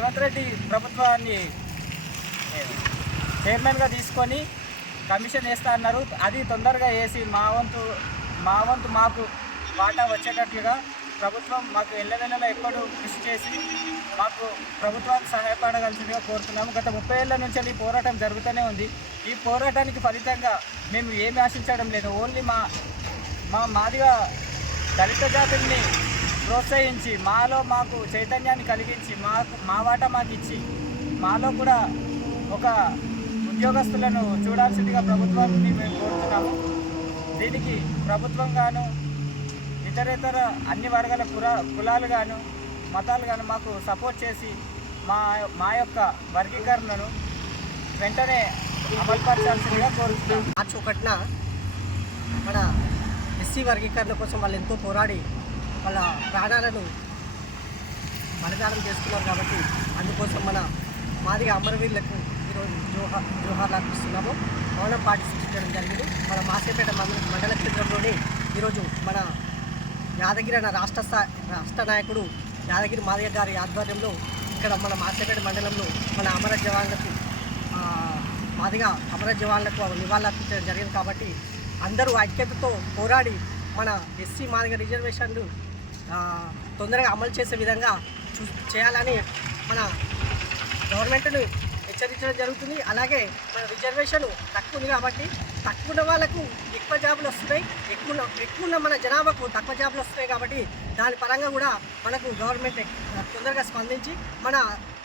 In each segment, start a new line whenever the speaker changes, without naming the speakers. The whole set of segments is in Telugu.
రేవంత్ రెడ్డి ప్రభుత్వాన్ని చైర్మన్గా తీసుకొని కమిషన్ వేస్తా అన్నారు. అది తొందరగా వేసి మా వంతు మా వంతు మాకు వాటా వచ్చేటట్లుగా ప్రభుత్వం మాకు ఎల్లవెల్లలా ఎప్పుడు కృషి చేసి మాకు ప్రభుత్వానికి సహాయపడగలిసిందిగా కోరుతున్నాము. గత ముప్పై ఏళ్ళ నుంచి ఈ పోరాటం జరుగుతూనే ఉంది. ఈ పోరాటానికి ఫలితంగా మేము ఏమి ఆశించడం లేదు. ఓన్లీ మా మా మాదిగా దళిత జాతుల్ని ప్రోత్సహించి మాలో మాకు చైతన్యాన్ని కలిగించి మాకు మా వాటా మాకు ఇచ్చి మాలో కూడా ఒక ఉద్యోగస్తులను చూడాల్సిందిగా ప్రభుత్వాన్ని మేము కోరుతున్నాము. దీనికి ప్రభుత్వం గాను ఇతరేతర అన్ని వర్గాల కురా కులాలు గాను మతాలు గాను మాకు సపోర్ట్ చేసి మా మా యొక్క వర్గీకరణను వెంటనే అమలుపరచాల్సిందిగా కోరుతున్నాం
మార్చి ఒకటిన మన ఎస్సీ వర్గీకరణ కోసం వాళ్ళు ఎంతో పోరాడి వాళ్ళ ప్రాణాలను బలిదానం చేసుకున్నారు కాబట్టి అందుకోసం మన మాదిగా అమరవీరులకు ఈరోజు జోహార్ జోహార్లు అర్పిస్తున్నాము. మౌనం పాటించడం జరిగింది. మన మాసేపేట మండల మండల కేంద్రంలోని ఈరోజు మన యాదగిరి అన్న రాష్ట్ర స్థాయి రాష్ట్ర నాయకుడు యాదగిరి మాదిగ గారి ఆధ్వర్యంలో ఇక్కడ మన మాసేపేట మండలంలో మన అమర జవాన్లకు మాదిగా అమర జవాన్లకు నివాళులర్పించడం జరిగింది కాబట్టి అందరూ ఐక్యతతో పోరాడి మన ఎస్సీ మాదిగ రిజర్వేషన్లు తొందరగా అమలు చేసే విధంగా చూ చేయాలని మన గవర్నమెంట్ను హెచ్చరించడం జరుగుతుంది. అలాగే మన రిజర్వేషన్ తక్కువ ఉంది కాబట్టి తక్కువ ఉన్న వాళ్ళకు ఎక్కువ జాబులు వస్తున్నాయి. ఎక్కువ ఉన్న- ఎక్కువ ఉన్న మన జనాభాకు తక్కువ జాబులు వస్తున్నాయి కాబట్టి దాని పరంగా కూడా మనకు గవర్నమెంట్ తొందరగా స్పందించి మన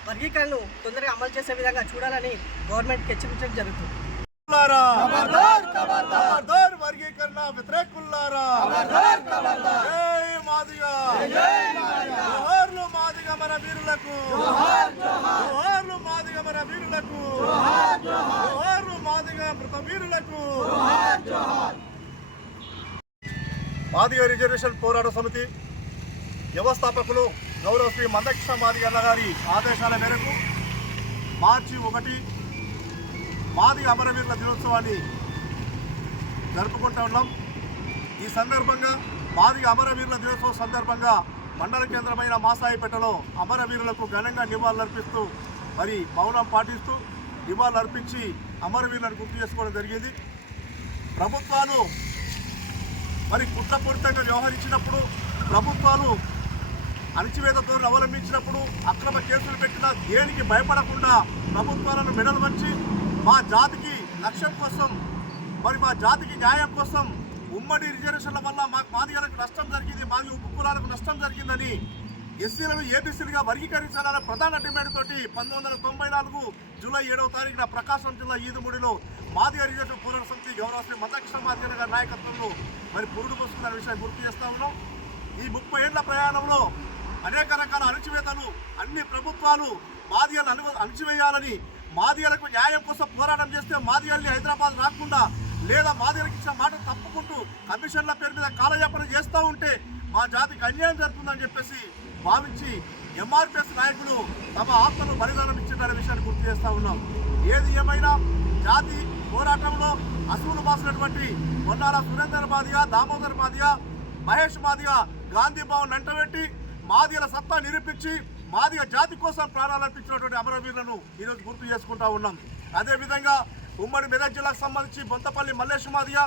వర్గీకరణను తొందరగా అమలు చేసే విధంగా చూడాలని గవర్నమెంట్కి హెచ్చరించడం జరుగుతుంది.
వర్గీకరణ వ్యతిరేకులారా మాదిగా జోహార్లు మాదిగా మన వీరులకు. జోహార్లు మాదిగా మన వీరులకు. జోహార్లు మాదిగా మృత వీరులకు. మాదిగ రిజర్వేషన్ పోరాట సమితి వ్యవస్థాపకులు గౌరవ శ్రీ మందకృష్ణ మాదిగన్న గారి ఆదేశాల మేరకు మార్చి ఒకటి మాదిగ అమరవీరుల దినోత్సవాన్ని జరుపుకుంటా ఉన్నాం. ఈ సందర్భంగా మాదిగ అమరవీరుల దినోత్సవం సందర్భంగా మండల కేంద్రమైన మాసాయిపేటలో అమరవీరులకు ఘనంగా నివాళులర్పిస్తూ మరి మౌనం పాటిస్తూ నివాళులర్పించి అమరవీరులను గుర్తు చేసుకోవడం జరిగింది. ప్రభుత్వాలు మరి కుట్రపూరితంగా వ్యవహరించినప్పుడు ప్రభుత్వాలు అణచివేతతో అవలంబించినప్పుడు అక్రమ కేసులు పెట్టినా దేనికి భయపడకుండా ప్రభుత్వాలను మెడలు వచ్చి మా జాతికి లక్ష్యం కోసం మరి మా జాతికి న్యాయం కోసం ఉమ్మడి రిజర్వేషన్ల వల్ల మాకు మాదిగలకు నష్టం జరిగింది మాది ఉప్పు కులాలకు నష్టం జరిగిందని ఎస్సీలను ఏబీసీలుగా వర్గీకరించాలన్న ప్రధాన డిమాండ్ తోటి పంతొమ్మిది వందల తొంభై నాలుగు జూలై ఏడవ తారీఖున ప్రకాశం జిల్లా ఈదుమూడిలో మాదిగ రిజర్వేషన్ పోరాట సమితి గౌరవ శ్రీ మతకృష్ణ మాదిగ గారి నాయకత్వంలో మరి పురుడు పోస్తున్న విషయాన్ని గుర్తు చేస్తా ఉన్నాం. ఈ ముప్పై ఏళ్ళ ప్రయాణంలో అనేక రకాల అణచివేతలు అన్ని ప్రభుత్వాలు మాదిగలను అణచివేయాలని మాదిగలకు న్యాయం కోసం పోరాటం చేస్తే మాదిగల్ని హైదరాబాద్ రాకుండా లేదా మాదిగలకు ఇచ్చిన మాట తప్పుకుంటూ కమిషన్ల పేరు మీద కాలయాపన చేస్తూ ఉంటే మా జాతికి అన్యాయం జరుగుతుందని చెప్పేసి భావించి ఎంఆర్పిఎస్ నాయకులు తమ ఆత్మను బలిదానం ఇచ్చిందనే విషయాన్ని గుర్తు చేస్తూ ఉన్నాం. ఏది ఏమైనా జాతి పోరాటంలో అసువులు బాసినటువంటి పొన్నాల సురేందర్ మాదిగా దామోదర్ మాదిగా మహేష్ మాదిగా గాంధీ భవన్ వెంటబెట్టి మాదిగల సత్తా నిరూపించి మాదిగ జాతి కోసం ప్రాణాలు అర్పించినటువంటి అమరవీరులను ఈరోజు గుర్తు చేసుకుంటా ఉన్నాం. అదేవిధంగా ఉమ్మడి మెదక్ జిల్లాకు సంబంధించి బొంతపల్లి మల్లేష్ మాదిగా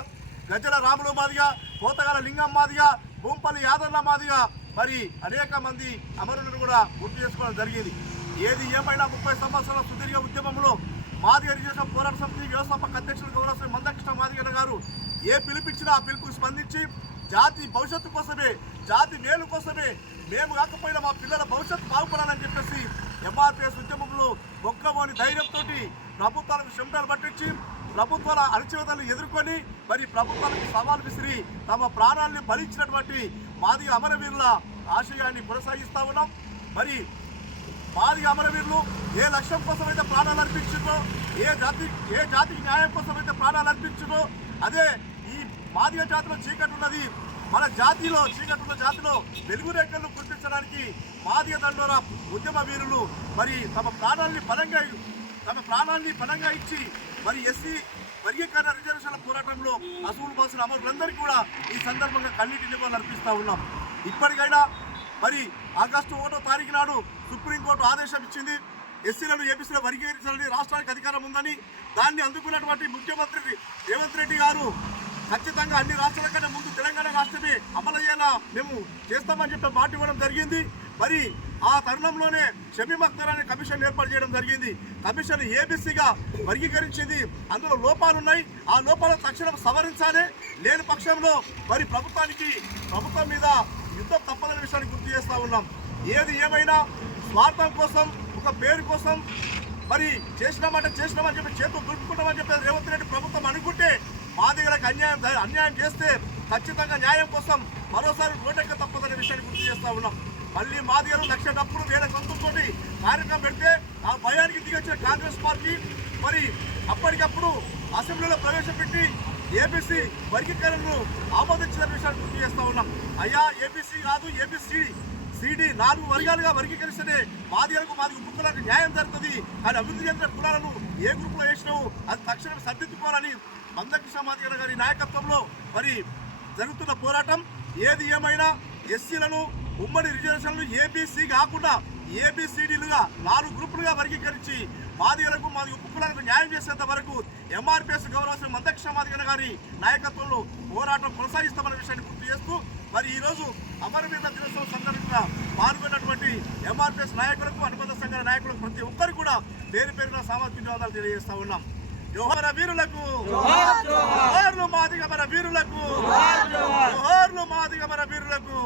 గజ్జల రాములు మాదిగా కోతగల లింగం మాదిగా భూంపల్లి యాదర్ల మాదిగా మరి అనేక మంది అమరులను కూడా గుర్తు చేసుకోవడం జరిగింది. ఏది ఏమైనా ముప్పై సంవత్సరాల సుదీర్ఘ ఉద్యమంలో మాదిగ చేసిన పోరాట సమితి వ్యవస్థాపక అధ్యక్షులు గౌరవ శ్రీ మందకృష్ణ మాదిగన్న గారు ఏ పిలిపించినా ఆ పిలుపుకు స్పందించి జాతి భవిష్యత్తు కోసమే జాతి మేలు కోసమే మేము కాకపోయినా మా పిల్లల భవిష్యత్తు బాగుపడాలని చెప్పేసి ఎంఆర్పిఎస్ ఉద్యమంలో మొక్కమోని ధైర్యంతో ప్రభుత్వాలకు చెమటలు పట్టించి ప్రభుత్వాల అణచివేతలు ఎదుర్కొని మరి ప్రభుత్వాలకు సవాల్ విసిరి తమ ప్రాణాల్ని బలించినటువంటి మాది అమరవీరుల ఆశయాన్ని కొనసాగిస్తా ఉన్నాం. మరి మాది అమరవీరులు ఏ లక్ష్యం కోసం అయితే ప్రాణాలు అర్పించుకో ఏ జాతి ఏ జాతికి న్యాయం కోసం అయితే ప్రాణాలు అర్పించుకో అదే ఈ మాదిగ జాతిలో చీకటి ఉన్నది మన జాతిలో చీకటి ఉన్న జాతిలో వెలుగు రేఖలను కురిపించడానికి మాదిగ దండోర ఉద్యమ వీరులు మరి తమ ప్రాణాలని బలంగా తమ ప్రాణాన్ని పణంగా ఇచ్చి మరి ఎస్సీ వర్గీకరణ రిజర్వేషన్ల పోరాటంలో అసూలు బాసిన అమరులందరికీ కూడా ఈ సందర్భంగా కన్నీటి నివాళులు అర్పిస్తూ ఉన్నాం. ఇప్పటికైనా మరి ఆగస్టు ఒకటో తారీఖు నాడు సుప్రీంకోర్టు ఆదేశం ఇచ్చింది. ఎస్సీలను ఏపీసీలో వర్గీకరించాలని రాష్ట్రానికి అధికారం ఉందని దాన్ని అందుకున్నటువంటి ముఖ్యమంత్రి రేవంత్ రెడ్డి గారు ఖచ్చితంగా అన్ని రాష్ట్రాల కన్నా ముందు తెలంగాణ రాష్ట్రమే అమలు అయ్యేలా మేము చేస్తామని చెప్పి మాట ఇవ్వడం జరిగింది. మరి ఆ తరుణంలోనే షమీమ్ అఖ్తర్ అనే కమిషన్ ఏర్పాటు చేయడం జరిగింది. కమిషన్ ఏబీసీగా వర్గీకరించింది. అందులో లోపాలు ఉన్నాయి ఆ లోపాలను తక్షణం సవరించాలి. లేని పక్షంలో మరి ప్రభుత్వానికి ప్రభుత్వం మీద యుద్ధం తప్పదని విషయాన్ని గుర్తు చేస్తా ఉన్నాం. ఏది ఏమైనా స్వార్థం కోసం ఒక పేరు కోసం మరి చేసినామంటే చేసినామని చెప్పి చేతులు దులుపుకుంటామని చెప్పి రేవంత్ రెడ్డి ప్రభుత్వం అనుకుంటే మా దగ్గరకు అన్యాయం అన్యాయం చేస్తే ఖచ్చితంగా న్యాయం కోసం మరోసారి రోడ్డెక్క తప్పదనే విషయాన్ని గుర్తు చేస్తా ఉన్నాం. మళ్ళీ మా దగ్గర లక్ష డబ్బులు వేల సొంతంతో కార్యక్రమం పెడితే ఆ భయానికి దిగొచ్చిన కాంగ్రెస్ పార్టీ. మరి అప్పటికప్పుడు అసెంబ్లీలో ప్రవేశపెట్టి ఏబీసీ వర్గీకరణను ఆమోదించిన విషయాన్ని గుర్తు చేస్తా ఉన్నాం. అయ్యా ఏబీసీ కాదు ఏబీసీ సిడి నాలుగు వర్గాలుగా వర్గీకరిస్తేనే మాదిగలకు మాదిగ ముక్కులకు న్యాయం జరుగుతుంది. కానీ అభివృద్ధి చెందిన కులాలను ఏ గ్రూపులో వేసినావు? అది తక్షణం సర్దిద్దుకోవాలని మందకృష్ణ మాదిగ గారి నాయకత్వంలో మరి జరుగుతున్న పోరాటం. ఏది ఏమైనా ఎస్సీలను ఉమ్మడి రిజర్వేషన్లు ఏబీసీ కాకుండా ఏబిసిడీలుగా నాలుగు గ్రూపులుగా వర్గీకరించి మాదిగలకు మాది ఉపకులకు న్యాయం చేసేంత వరకు ఎంఆర్పిఎస్ గౌరవ మందకృష్ణ మాదిగన గారి నాయకత్వంలో పోరాటం కొనసాగిస్తామన్న విషయాన్ని గుర్తు చేస్తూ మరి ఈరోజు అమరవీర దినోత్సవం సందర్భంగా పాల్గొన్నటువంటి ఎంఆర్పిఎస్ నాయకులకు అనుబంధ సంఘాల నాయకులకు ప్రతి ఒక్కరు కూడా పేరు పేరున సామాజిక ధన్యవాదాలు తెలియజేస్తా ఉన్నాం. జోహార్ వీరులకు. జోహార్లు మాదిగ మన వీరులకు. జోహార్లు మాదిగ మన వీరులకు.